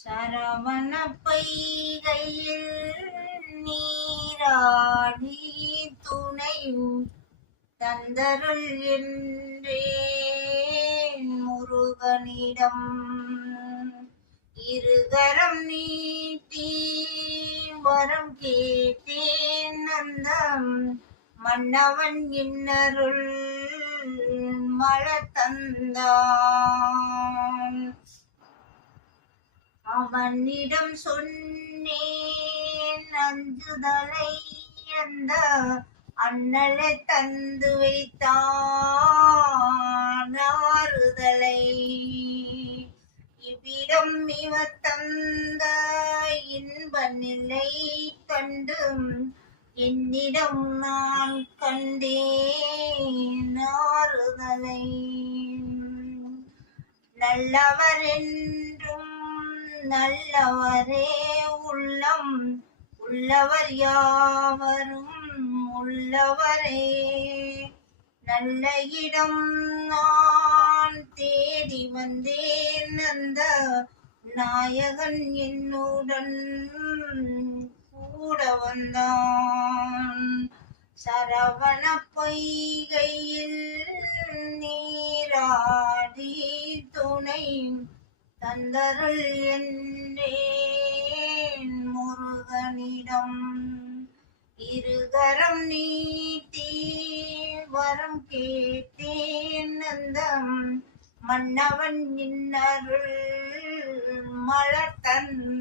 சரவண பொய்கையில் நீராடி துணையும் தந்தருள் என்றேன் முருகனிடம். இருகரம் நீட்டி வரம் கேட்டேன் அந்த மன்னவன் இன்னருள் மலர் தந்தான். அவனிடம் சொன்னேன் அஞ்சுதலை அந்த அண்ணலை தந்து வைத்தான் ஆறுதலை. இவ்விடம் இவ தந்த இன்ப நிலை கண்டு என்னிடம் நான் கண்டேன் ஆறுதலை. நல்லவர் என்றும் நல்லவரே உள்ளம் உள்ளவர் யாவரும் உள்ளவரே. நல்ல இடம் நான் தேடி வந்தேன் அந்த நாயகன் என்னுடன் கூட வந்தான். சரவண பொய்கையில் நீராடி துணை தந்தருள் என்றேன் முருகனிடம். இருகரம் நீட்டி வரம் கேட்டேன் அந்த மன்னவன் இன்னருள் மலர் தந்தான்.